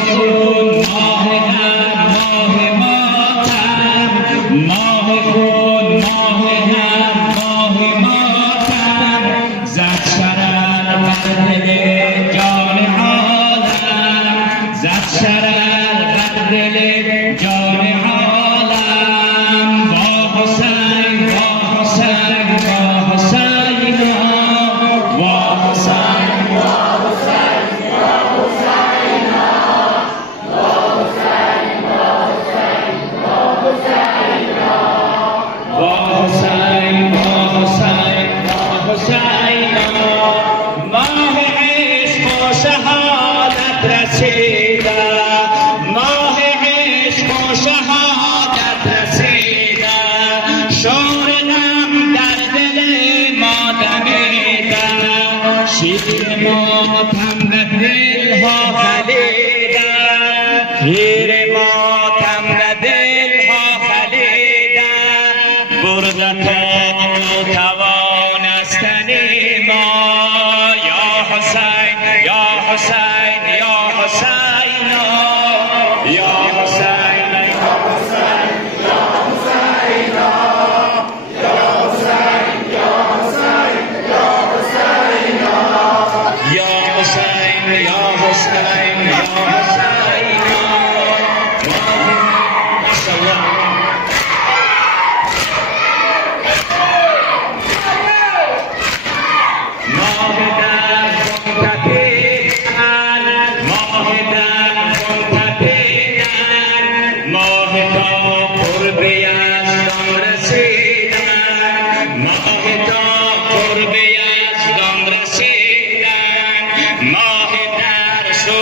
خون ماه هم ماه ماتم ماه خون ماه هم ماه ماتم زد شرر بر دل جان عالم زد شرر بر دل جان عالم وا حسین وا حسین وا حسین وا حسین وا ماه عشق و شهادت رسیده ماه عشق و شهادت رسیده شور غم در دل ما دمیده شیر ماتم به دلها خلیده شیر ماتم به دلها خلیده بردت توانستنی ما یا حسین یا حسین یا حسین یا حسین یا حسین یا حسین یا حسین یا حسین یا حسین یا حسین یا حسین یا حسین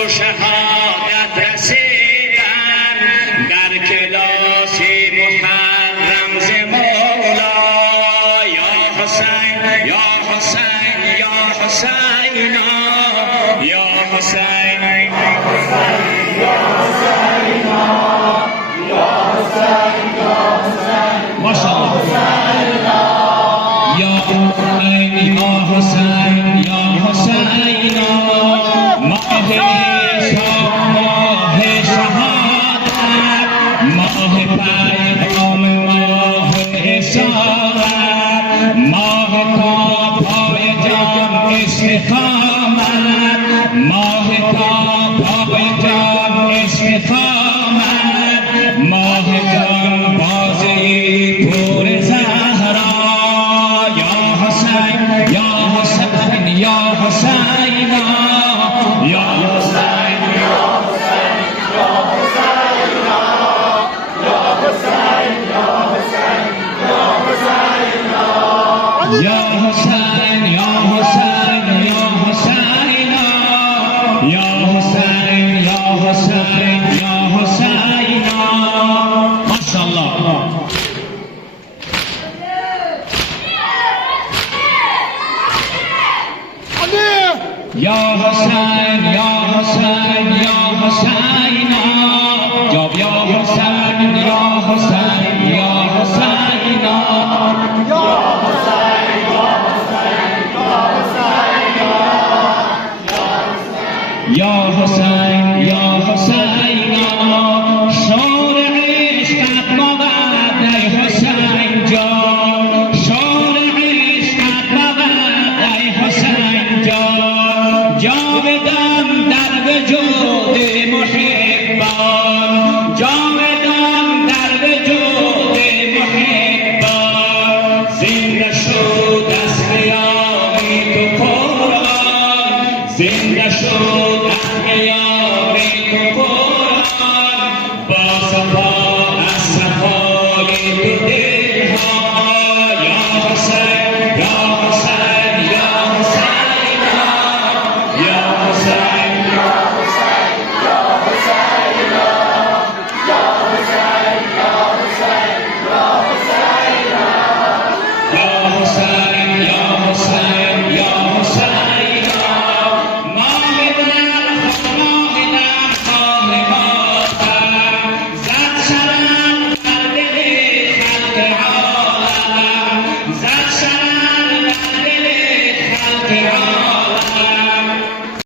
شهادت رسیدن در کلاس محرم ز مولا یا حسین یا حسین یا حسین یا حسین یا حسین یا حسین یا حسین ماشاءالله یا حسین یا حسین یا حسین ماه شهادت ماه پیغام ماه اشارت ماه تا پای جان استقامت ماه تا پای جان استقامت